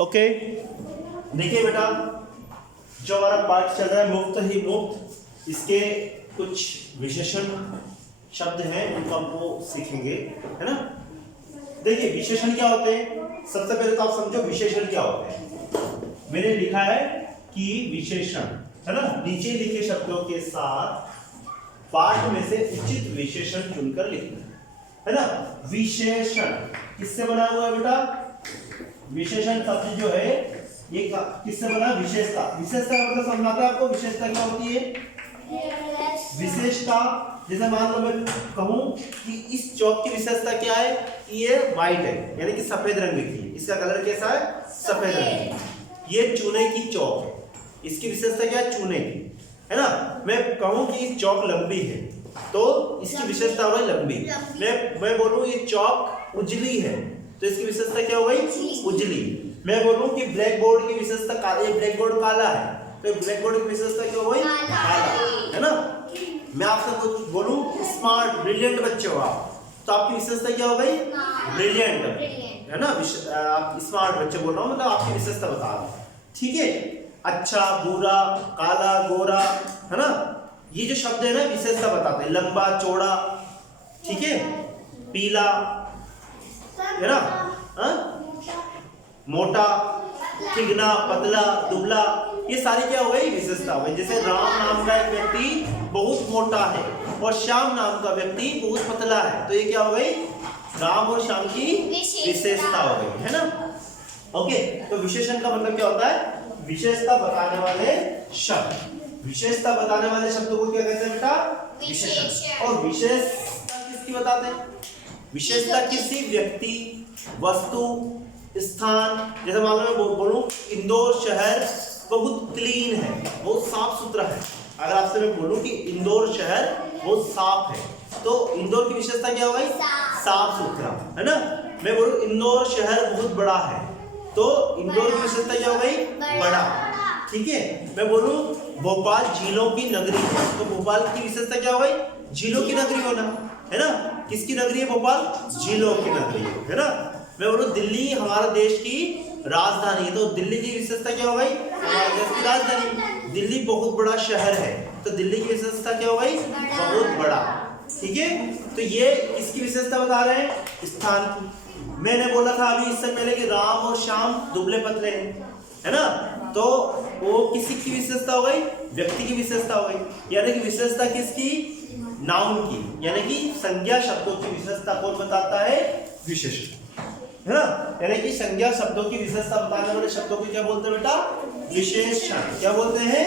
Okay, देखिए बेटा, जो हमारा पाठ चल रहा है मुक्त ही मुक्त, इसके कुछ विशेषण शब्द हैं उनको हमको सीखेंगे, है ना। देखिए विशेषण क्या होते हैं, सबसे पहले तो आप समझो विशेषण क्या होते हैं। मैंने लिखा है कि विशेषण, है ना, नीचे लिखे शब्दों के साथ पाठ में से उचित विशेषण चुनकर लिखना है ना। विशेषण किससे बना हुआ है बेटा, विशेषण शब्द जो है ये किससे बना, विशेषता। विशेषता का मतलब समझाता है आपको, विशेषता क्या होती है, विशेषता। जैसे मान लो मैं कहूं कि इस चौक की विशेषता क्या है, ये व्हाइट है यानी कि सफेद रंग की, इसका कलर कैसा है, सफेद रंग। ये चूने की चौक है, इसकी विशेषता क्या है, चूने की, है ना। मैं कहूं कि इस चौक लंबी है तो इसकी विशेषता हो गई लंबी। मैं बोलूं ये चौक उजली है तो इसकी विशेषता क्या हो गई, उजली। मैं बोलूं कि ब्लैक बोर्ड की विशेषता काला, ये ब्लैक बोर्ड काला है तो ब्लैक बोर्ड की विशेषता क्या हो गई, काला, है ना। मैं आपसे कुछ बोलूं स्मार्ट ब्रिलियंट बच्चे हो आप, तो आपकी विशेषता क्या हो गई, ब्रिलियंट, है ना। आप स्मार्ट बच्चे बोल रहा हूं, मतलब आपकी विशेषता बता रहा हूं, ठीक है। अच्छा बुरा, काला गोरा, है ना, ये जो शब्द है ना विशेषता बताते हैं। लंबा चौड़ा, ठीक है, पीला, है ना, मोटा, चिकना, पतला, दुबला, ये सारी क्या हो गई, विशेषता हो गई। जैसे राम नाम का एक व्यक्ति बहुत मोटा है और श्याम नाम का व्यक्ति बहुत पतला है, तो ये क्या हो गई, राम और श्याम की विशेषता हो गई, है ना। ओके, तो विशेषण का मतलब क्या होता है, विशेषता बताने वाले शब्द। विशेषता बताने वाले शब्दों को क्या कहते हैं बेटा, विशेषण। और विशेषता किसकी बताते हैं, विशेषता किसी व्यक्ति, वस्तु, स्थान। जैसे मान लो मैं बोलूं इंदौर शहर बहुत क्लीन है, बहुत साफ सुथरा है। अगर आपसे मैं बोलूं कि इंदौर शहर बहुत साफ है तो इंदौर की विशेषता क्या हो गई, साफ सुथरा, है ना। मैं बोलूं इंदौर शहर बहुत बड़ा है तो इंदौर की विशेषता क्या हो गई, बड़ा, ठीक है। मैं बोलूं भोपाल झीलों की नगरी है तो भोपाल की विशेषता क्या हो गई, झीलों की नगरी होना, है ना। किसकी नगरी है भोपाल, झीलों की नगरी है ना। मैं बोलूं दिल्ली हमारा देश की राजधानी है तो दिल्ली की विशेषता क्या हो गई, हमारे देश की राजधानी। दिल्ली बहुत बड़ा शहर है तो दिल्ली की विशेषता क्या हो गई, बहुत बड़ा, ठीक है। तो ये इसकी विशेषता बता रहे हैं, स्थान की। मैंने बोला था अभी इससे पहले कि राम और श्याम दुबले पतले हैं, है ना, तो वो किसी की विशेषता हो गई, व्यक्ति की विशेषता हो गई। यानी कि विशेषता किसकी, नाउन की, यानी कि संज्ञा शब्दों की विशेषता कौन बताता है, विशेषण, है ना। यानी कि संज्ञा शब्दों की विशेषता बताने वाले शब्दों को क्या बोलते हैं बेटा, विशेषण। क्या बोलते हैं,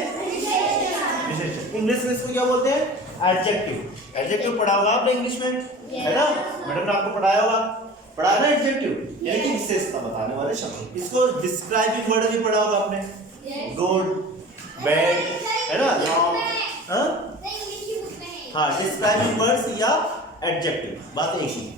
विशेषण। इंग्लिश में इसको क्या बोलते हैं, एडजेक्टिव। एडजेक्टिव पढ़ा होगा आपने इंग्लिश में, है ना, मैडम ने आपको पढ़ाया होगा, पढ़ा ना एडजेक्टिव, यानी कि विशेषता बताने वाले शब्द। इसको डिस्क्राइबिंग वर्ड भी पढ़ा होगा आपने, गुड, बैड, है ना, लॉन्ग, हाँ, डिस्क्राइबिंग वर्ड्स या एडजेक्टिव, बात एक ही,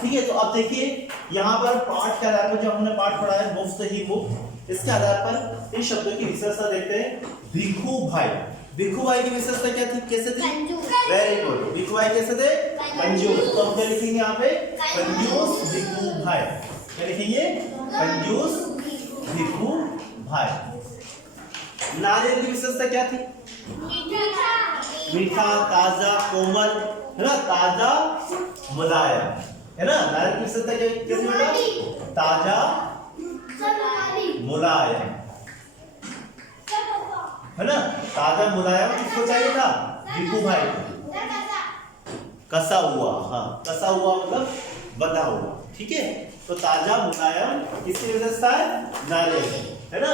ठीक है। तो अब देखिए यहाँ पर पाठ के आधार पर जो हमने पाठ पढ़ा है मुफ्त ही मुफ्त, इसके आधार पर इन शब्दों की विशेषता देखते हैं। भिखू भाई, भिखू भाई की विशेषता क्या थी, कैसे थी, वेरी गुड, भिखू भाई कैसे थे, कंजूस। तो हम क्या लिखेंगे यहाँ पे, कंजूस भिखू भाई। क्या लिखेंगे, कंजूस भिखू भाई। नारियल की विशेषता क्या थी, मीठा, ताजा, कोमल, है ना, ताजा, मुलायम, है ना। नारियल की विशेषता कैसी बेटा, ताजा, मुलायम, है ना, ताजा मुलायम। किसको चाहिए था, भिखू भाई। कसा हुआ, हाँ, कसा हुआ मतलब बंधा हुआ, ठीक है। तो ताजा मुलायम किसकी विशेषता है, नारियल, है ना।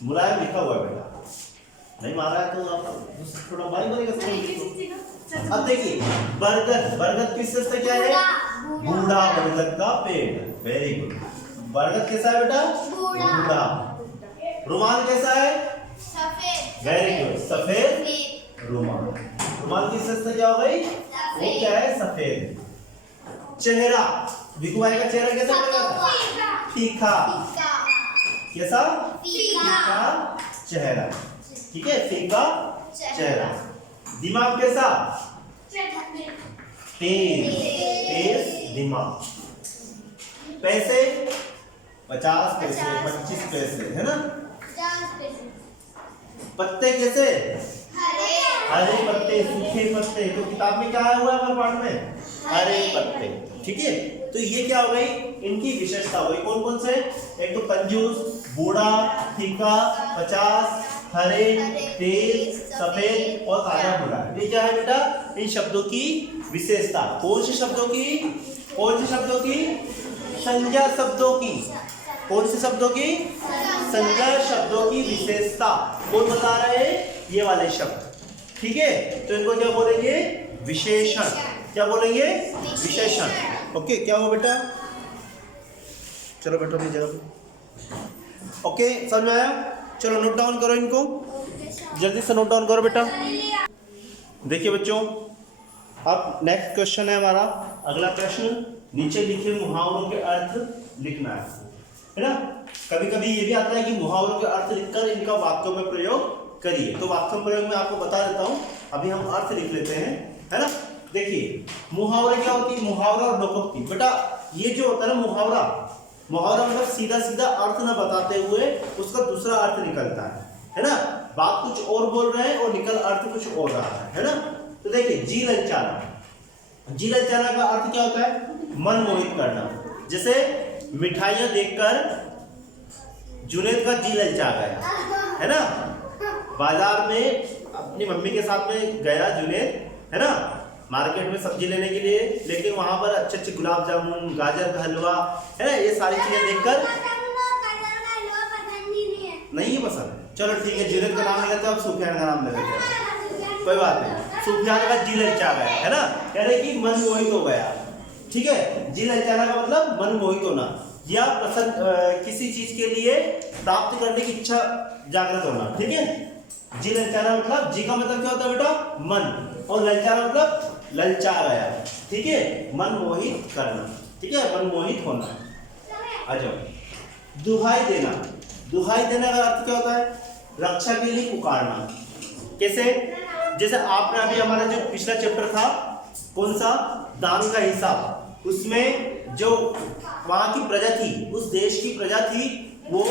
मुलायम लिखा हुआ है बेटा, नहीं मारा है तो आप थोड़ा बारी बारी का। अब देखिए बरगद, बरगद की विशेषता क्या है, बूढ़ा बरगद का पेड़, वेरी गुड। बरगद कैसा है बेटा, बूढ़ा। रुमाल कैसा है, सफेद, वेरी गुड, सफेद रुमाल। रुमाल की विशेषता क्या हो गई, वो क्या है, सफेद। चेहरा, भिखू भाई का चेहरा कैसा था, तीखा, कैसा, फीका चेहरा, ठीक है, फीका चेहरा। दिमाग कैसा, तेज, तेज दिमाग। पैसे 50 पैसे 25 पैसे है ना। पत्ते कैसे, हरे पत्ते, सूखे पत्ते। तो किताब में क्या आया हुआ है हमारे पाठ में, हरे पत्ते। ठीक है, तो ये क्या हो गई, इनकी विशेषता हो गई। कौन कौन से, एक तो कंजूस, बूढ़ा, फीका, 50, हरे, तेज, सफेद और ताजा भूरा। ये क्या है बेटा, इन शब्दों की विशेषता। कौन से शब्दों की, कौन से शब्दों की, संज्ञा शब्दों की। कौन से शब्दों की, संज्ञा शब्दों की विशेषता। कौन बता रहे हैं, ये वाले शब्द। ठीक है, तो इनको क्या बोलेंगे, विशेषण। क्या बोलेंगे, विशेषण। ओके, क्या हुआ बेटा, चलो बैठो अपनी जगह पे। ओके, समझ में आया, चलो नोट डाउन करो इनको, जल्दी से नोट डाउन करो बेटा। देखिए बच्चों, अब नेक्स्ट क्वेश्चन है हमारा, अगला प्रश्न, नीचे लिखे मुहावरों के अर्थ लिखना है ना। कभी कभी ये भी आता है कि मुहावरों के अर्थ लिखकर इनका वाक्यों में प्रयोग करिए। तो वाक्यों प्रयोग में आपको बता देता हूँ, अभी हम अर्थ लिख लेते हैं, है ना। देखिए मुहावरे क्या होती है, मुहावरा और लोकोक्ति। बेटा ये जो होता है ना मुहावरा, मुहावरा मतलब सीधा सीधा अर्थ न बताते हुए उसका दूसरा अर्थ निकलता है ना। बात कुछ और बोल रहे हैं और निकल अर्थ कुछ और रहा है ना। तो देखिए जी ललचाना, जी ललचाना का अर्थ क्या होता है, मन मोहित करना। जैसे मिठाइयां देखकर जुनैद का जी ललचा गया, है ना। बाजार में अपनी मम्मी के साथ में गया जुनैद, है ना, मार्केट में सब्जी लेने के लिए, लेकिन वहां पर अच्छे अच्छे गुलाब जामुन, गाजर का हलवा, है ना, ये सारी चीजें देखकर नहीं पसंद। चलो ठीक है, जुनैद का नाम ले लेते हैं, अब सुफियान का नाम ले लेते हैं, कोई बात नहीं। सुफियान का जी ललचा गया, है ना, यानी कि मन मोहित हो गया। ठीक है, जी ललचाना का मतलब मन मोहित होना या पसंद, किसी चीज के लिए प्राप्त करने की इच्छा जागृत होना। ठीक है, जी ललचाना मतलब, जी का मतलब क्या होता है बेटा, मन, और ललचाना मतलब ललचा गया। ठीक है, मन मोहित करना। ठीक है, मन मोहित होना। आ जाओ, दुहाई देना। दुहाई देने का अर्थ क्या होता है, रक्षा के लिए पुकारना। कैसे, जैसे आपने अभी हमारा जो पिछला चैप्टर था, कौन सा, दान का हिसाब, उसमें जो वहां की प्रजा थी, उस देश की प्रजा थी, वो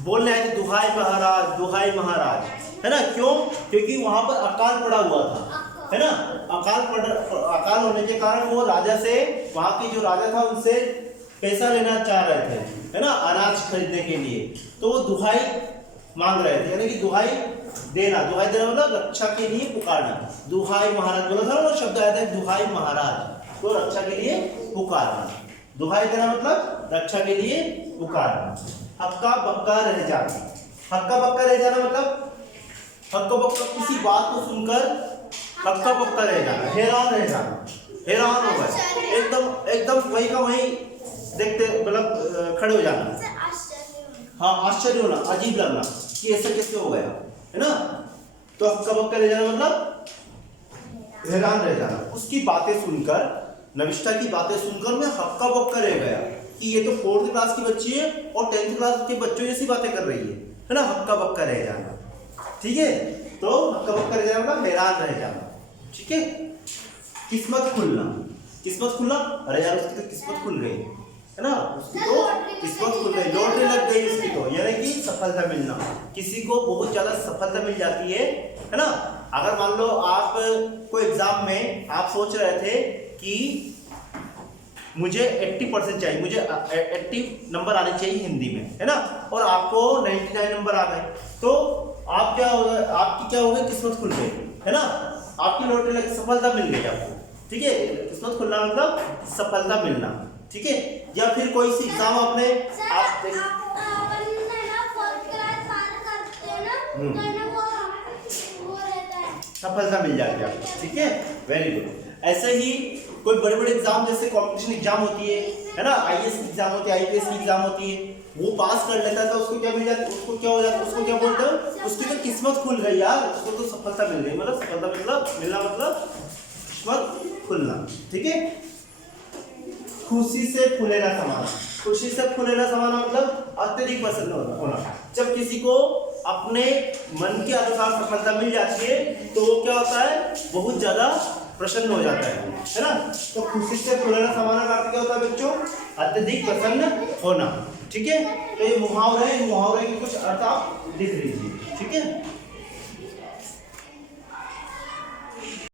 बोलने आए थे दुहाई महाराज, दुहाई महाराज, है ना। क्यों, क्योंकि वहां पर अकाल पड़ा हुआ था, है ना। अकाल होने के कारण वो राजा से, वहां के जो राजा था उनसे पैसा लेना चाह रहे थे, है ना, अनाज खरीदने के लिए। तो वो दुहाई मांग रहे थे, यानी कि दुहाई देना। दुहाई देना मतलब रक्षा के लिए पुकारना। दुहाई महाराज बोला था ना, वो शब्द आया था दुहाई महाराज, तो रक्षा के लिए पुकारना। दुहाई देना मतलब रक्षा के लिए पुकारना। हक्का बक्का रह जाना। हक्का बक्का रह जाना मतलब, हक्का बक्का किसी बात को सुनकर हक्का बक्का रह जाना, हैरान रह जाना, हैरान हो गए, एकदम एकदम वही का वही देखते, मतलब खड़े हो जाना। हाँ, आश्चर्य होना, अजीब लगना कि ऐसा कैसे हो गया, है ना। तो हक्का बक्का रह जाना मतलब हैरान रह जाना। उसकी बातें सुनकर, नविष्ठा की बातें सुनकर मैं हक्का बक्का रह गया कि ये तो 4th क्लास की बच्ची है और 10th क्लास के बच्चों जैसी बातें कर रही है ना। हक्का बक्का रह जाना। ठीक है, तो हक्का बक्का रह जाना मतलब हैरान रह जाना। ठीक है, किस्मत खुलना। किस्मत खुलना, अरे यार उसकी तो किस्मत खुल गई, है ना, उसकी तो किस्मत खुल गई, लॉटरी लग गई उसकी तो, यानी कि सफलता मिलना। किसी को बहुत ज्यादा सफलता मिल जाती है ना। अगर मान लो आप कोई एग्जाम में आप सोच रहे थे कि मुझे 80% चाहिए, मुझे 80 नंबर आने चाहिए हिंदी में, है ना, और आपको 99 नंबर आ गए, तो आप क्या हो गए, आपकी क्या हो गई, किस्मत खुल गई, है ना, आपकी लॉटरी लगी, सफलता मिल गई आपको। ठीक है, किस्मत खुलना मतलब सफलता मिलना। ठीक है, या फिर कोई सी एग्जाम आपने सफलता मिल जाती है आपको। ठीक है, वेरी गुड। ऐसे ही कोई बड़े बड़े एग्जाम, जैसे कॉम्पिटिशन एग्जाम होती है ना, IAS की एग्जाम होती है, IPS की एग्जाम होती है, वो पास कर लेता है तो उसको क्या मिल जाता है, उसको क्या हो जाता है, उसको क्या बोलते हैं, उसकी तो किस्मत खुल गई यार, उसको तो सफलता मिल गई। मतलब सफलता मतलब मिलना मतलब किस्मत खुलना। ठीक है, खुशी से फूलेला समाना। खुशी से फूलेला समाना मतलब अत्यधिक प्रसन्न होना। जब किसी को अपने मन के अनुसार सफलता मिल जाती है तो वो क्या होता है, बहुत ज्यादा प्रसन्न हो जाता है ना। तो खुशी से फूलना समाना का अर्थ क्या होता है बच्चों? अत्यधिक प्रसन्न होना। ठीक है, तो ये मुहावरे के कुछ अर्थ आप लिख लीजिए। ठीक है।